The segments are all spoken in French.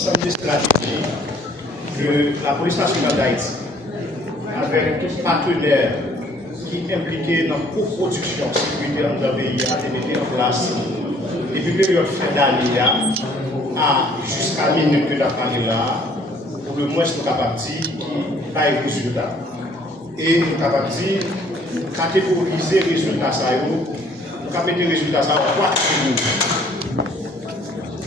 ensemble de stratégies que la police nationale d'Haïti, avec tous les partenaires qui impliqués dans la coproduction sécuritaire dans le pays, a été mis en place depuis la période fin d'année jusqu'à la minute que nous avons parlé là, pour le moins nous capables de dire qu'il n'y a pas de résultat. Et nous sommes capables de dire catégoriser les résultats, nous avons mis les résultats en trois catégories.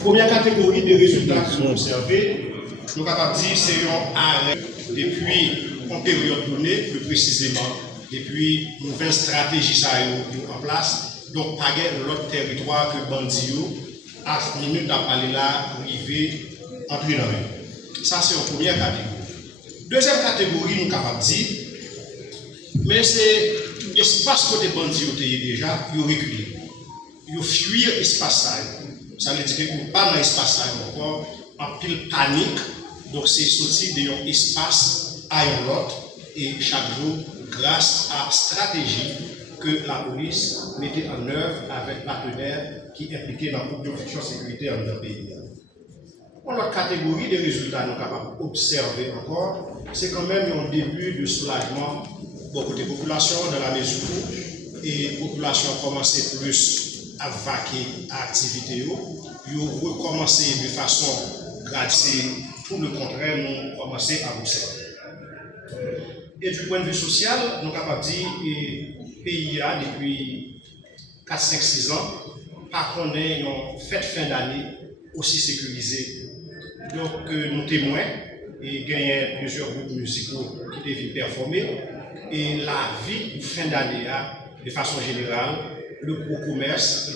Première catégorie de résultats que nous observons, nous sommes capables de dire que c'est un arrêt depuis une période donnée, plus précisément depuis une nouvelle stratégie ça en place. Donc, pas l'autre territoire que Bandio, à ce minute à parler là, arriver entrer dans le. Ça, c'est une première catégorie. Deuxième catégorie, nous sommes capables de dire, mais c'est l'espace côté Bandio déjà, il a reculé. Il a fui l'espace. Ça veut dire qu'il n'est pas dans l'espace encore, en pile panique. Donc, c'est sorti de un espace à un autre. Et chaque jour, grâce à la stratégie que la police mettait en œuvre avec partenaires qui impliquaient dans la production sécuritaire dans le pays. Pour notre catégorie de résultats, nous sommes capables d'observer encore, c'est quand même un début de soulagement pour les populations dans la mesure où les populations ont commencé plus à vaquer à l'activité. Ils ont recommencé de façon graduelle. Tout le contraire, nous avons commencé à observer. Et du point de vue social, nous sommes capables de dire que le pays a depuis 4, 5, 6 ans, pas qu'on ait une fête fin d'année aussi sécurisée. Donc nous témoins et gagnons plusieurs groupes musicaux qui devaient performer. Et la vie de fin d'année, de façon générale, le gros commerce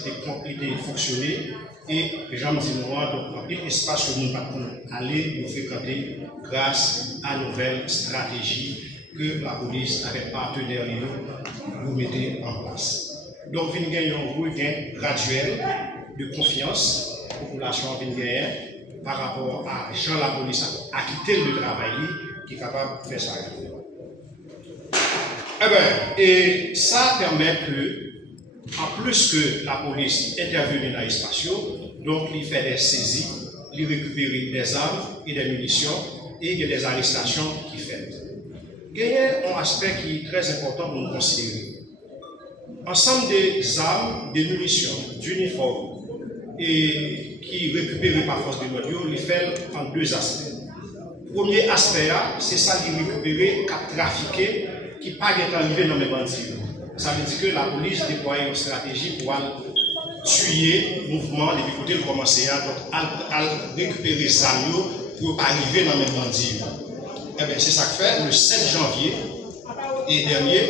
était fonctionné. Et j'en dis moi, donc il y a un espace que nous pouvons aller nous fréquenter grâce à une nouvelle stratégie que la police, avec partenaires, nous mettez en place. Donc, il y a un regain graduel de confiance, la population vient gagner par rapport à Jean la police a quitté le travail qui est capable de faire ça. Et ça permet que, en plus que la police intervienne dans l'espace, donc il fait des saisies, il récupère des armes et des munitions et il y a des arrestations qui fait. Il y a un aspect qui est très important pour nous considérer. Ensemble des armes, des munitions, d'uniformes et qui récupérés par force de l'audio, il fait en deux aspects. Le premier aspect, c'est ça qui est récupéré, qui est trafiqué, qui n'est pas arrivé dans les bandits. Ça veut dire que la police déploie une stratégie pour tuer le mouvement depuis côté le commencer à récupérer les armes pour arriver dans les bandits. C'est ça que fait le 7 janvier et dernier,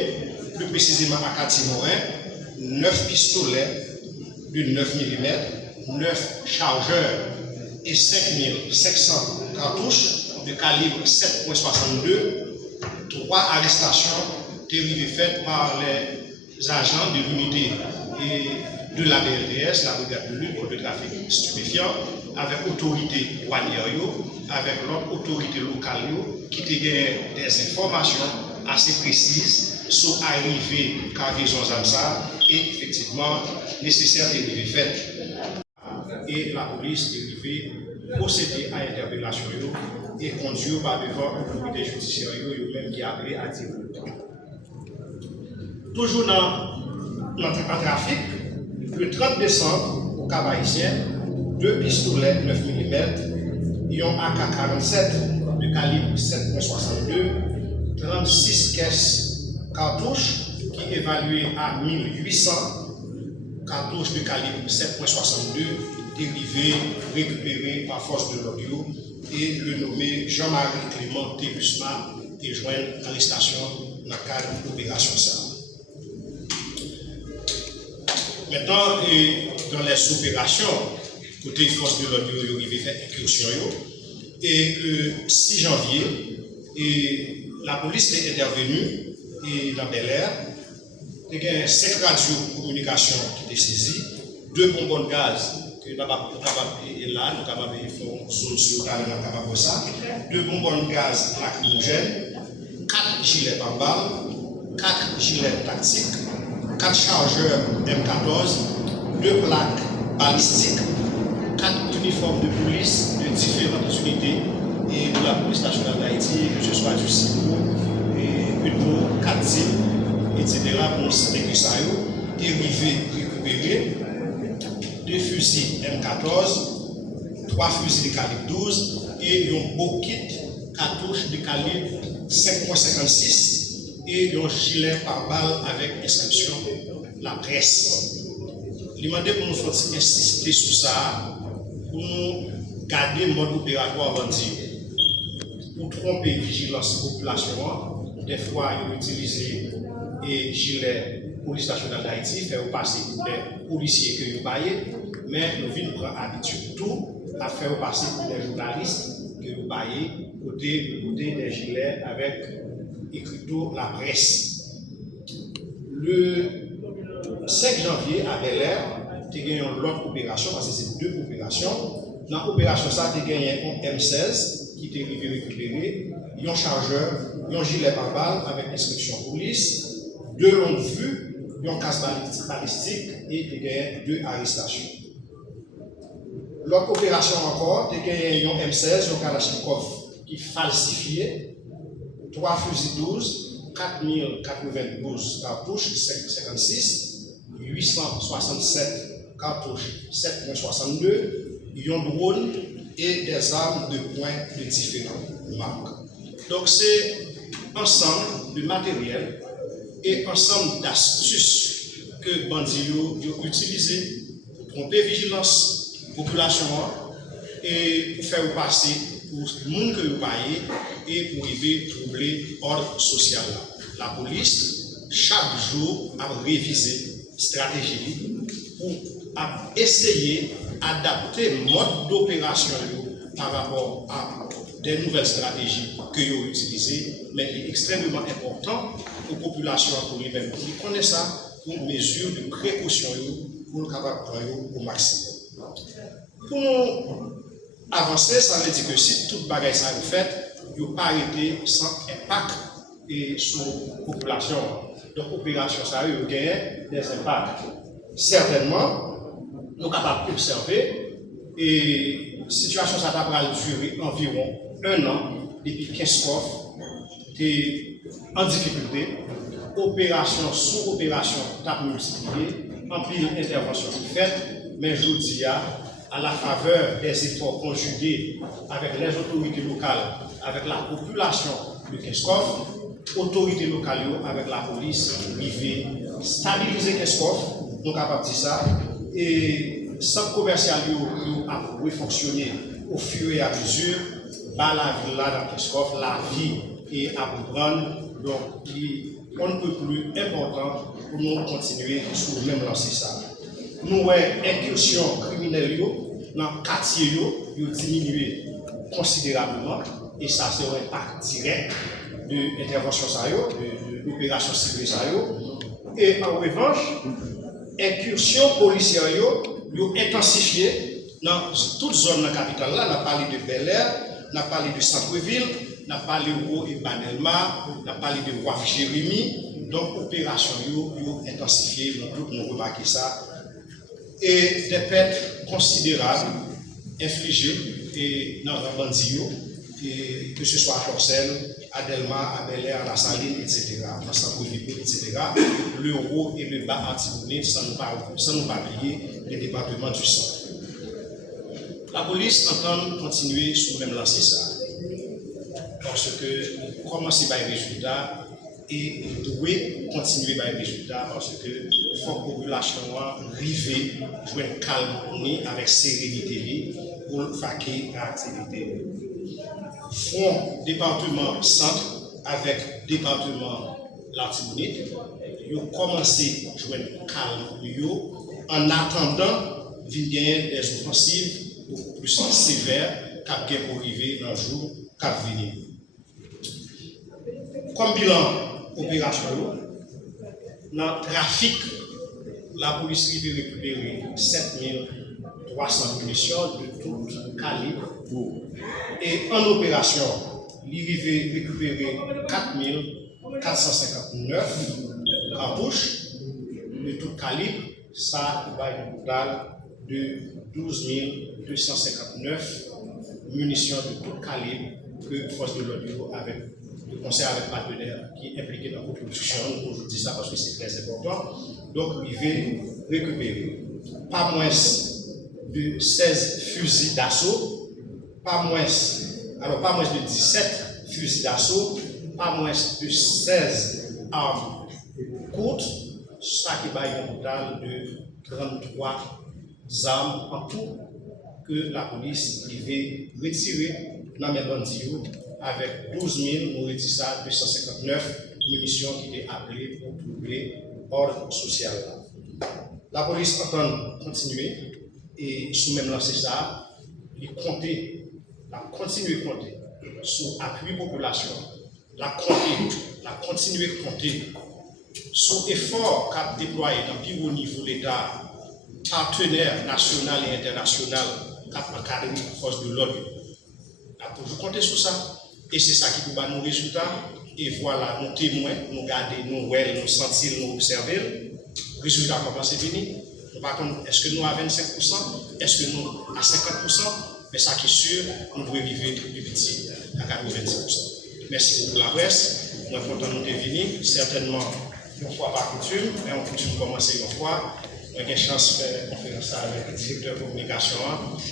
plus précisément à Catimorin, 9 pistolets de 9 mm, 9 chargeurs et 5500 cartouches de calibre 7,62, 3 arrestations dérivées faites par les agents de l'unité de la BLDS, la brigade de lutte contre le trafic stupéfiant, avec l'autorité douanière, avec l'autre autorité locale, qui te gagne des informations assez précises sur l'arrivée cargaison Zamsa et effectivement nécessaire de fait. Et la police est arrivée procéder à l'interpellation et conduire par devant l'autorité judiciaire même qui a appelé à tirer. Toujours dans notre trafic, le 30 décembre, au Cap Haïtien, 2 pistolets 9 mm et un AK-47 de calibre 7,62, 36 caisses cartouches qui évaluées à 1800 cartouches de calibre 7,62 dérivées, récupérées par force de l'audio et le nommé Jean-Marie Clément Tébusma et joint l'arrestation dans le cadre de l'opération SAR. Maintenant, dans les opérations, côté force de l'audio, il y a fait incursion. Et le 6 janvier, la police est intervenue et dans Bel Air. Il y a 5 radios de communication qui étaient saisies, 2 bonbons de gaz que nous avons capables là, nous avons fait zone sur ça, 2 bonbons de gaz lacrymogènes, 4 gilets par balle, 4 gilets tactiques, 4 chargeurs M14, 2 plaques balistiques, 4 uniformes de police de différentes unités et de la police nationale d'Haïti, que ce soit du CIPO, UNPO, CATZIM, etc. pour citer que ça est récupéré 2 fusils M14, 3 fusils de calibre 12 et un beau kit cartouche de calibre 5.56 et un gilet pare-balles avec inscription la presse. Il m'a demandé pour nous insister sur ça, pour nous garder le mode opératoire bandit. Pour tromper vigilance population, des fois ils utilisent et gilet police nationale d'Haïti, faire passer des policiers que vous payez, mais nous venons prendre habitude tout à faire passer pour des journalistes que vous payez côté des gilets avec écriteau la presse. Le 5 janvier à Bel Air, tu as gagné l'autre opération, parce que c'est 2 opérations. Dans l'opération, tu as gagné un M16 qui t'est récupéré, un chargeur, un gilet pare-balles avec inscription police, 2 longues vues, un casque balistique et tu as gagné 2 arrestations. L'autre opération encore, tu as gagné un M16, un Kalachnikov qui est falsifié, 3 fusils 12, 4092 cartouches 556, 867 cartouches 7.62, un drone et des armes de poing de différentes marques. Donc c'est ensemble de matériel et ensemble d'astuces que bandits ont utilisé pour tromper vigilance population et pour faire passer pour le monde que vous payez et pour arriver à troubler l'ordre social. La police, chaque jour, a révisé stratégie pour essayer d'adapter le mode d'opération par rapport à des nouvelles stratégies que vous utilisez, mais il est extrêmement important pour la population pour lui-même. Ils connaissent ça pour mesure de précaution pour le capable prendre au maximum. Pour avancer, ça veut dire que si toute bagaille ça est faite, il ne peut pas arrêter sans impact sur la population. Donc, l'opération, ça a eu des impacts. Certainement, nous sommes capables d'observer et la situation, ça va durer environ 1 an depuis 15 coffres en difficulté. Opération sous opération, t'a multiplié, en pile intervention faite, mais je dis à la faveur des efforts conjugués avec les autorités locales, avec la population de Keskov, autorités locales avec la police, privée, stabiliser Keskov, nous sommes capables de dire ça, et centre commercial a fonctionné au fur et à mesure, la ville là dans Keskov, la vie et à prendre, donc on ne peut plus important pour nous continuer sur le même lancer ça. Nous avons incursion criminelle dans le quartier, ils diminué considérablement et ça c'est un impact direct de l'intervention de l'opération ciblée. Et en revanche, incursion policière est intensifiée dans toute zone de la capitale. Là, on a parlé de Bel Air, on a parlé de centre-ville, on a parlé de Banelma, on a parlé de Waf Jérémy. Donc, l'opération est intensifiée, nous remarquons ça. Et des pertes considérables infligées dans les bandits, que ce soit à Chorcel, à Delma, à Bel Air, à La Saline, etc., dans centre-ville, etc. L'Euro et le bas Antibonite, sans nous pas oublier les départements du centre. La police entend continuer sur le même lancer ça. Parce que nous commençons par les résultats et nous devons continuer par les résultats parce que il faut que la population arrive à jouer un calme avec sérénité pour faire l'activité. Front département centre avec département l'Antibonite, ils ont commencé à jouer un calme en attendant de gagner des offensives beaucoup plus sévères qu'à bien pour arriver dans le jour qu'à venir. Comme bilan opérationnel, dans le trafic, la police a récupéré 7300 munitions de tout calibre. Et en opération, il a récupéré 4459 cartouches de tout calibre. Ça va être un total de 12 259 munitions de tout calibre que Force de l'ordre avec le conseil avec partenaires qui est impliqué dans la production. Je dis ça parce que c'est très important. Donc, il va récupérer pas moins de 16 fusils d'assaut, pas moins de 17 fusils d'assaut, pas moins de 16 armes courtes, ça qui va un total de 33 armes en tout que la police devait retirer dans les bandits avec 12 259 munitions qui étaient appelées pour trouver ordre social. La police entend continuer et sous même lancer ça, il continuer à compter sous appui population, continuer à compter sous effort qu'a déployé dans le plus haut niveau de l'État, partenaires national et international, qu'a encadré la force de l'ordre. Vous comptez sur ça, et c'est ça qui peut donner nos résultats. Et voilà, nos témoins, nous garder, nous voir, nous sentir, nous observer. Résultat, comment c'est fini? Par contre, est-ce que nous à 25%? Est-ce que nous à 50%? Mais ça qui est sûr, nous devons vivre plus petit à 95%. Merci beaucoup la presse. Nous sommes contents de nous venir. Certainement, une fois par coutume, mais on coutume commencer une fois. On a une chance de faire une conférence avec le directeur de communication.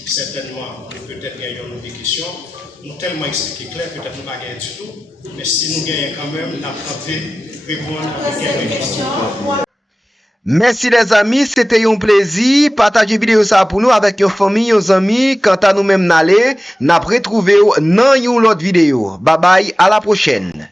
Certainement, peut-être qu'il y a des questions. Nous tellement expliqué clair, peut-être nous pas gagner du tout. Mais si nous gagnons quand même, nous avons répondre à quelques questions. Merci les amis, c'était un plaisir. Partagez vidéo ça pour nous avec vos familles, vos amis. Quant à nous-mêmes, n'a retrouvé dans une autre vidéo. Bye bye, à la prochaine.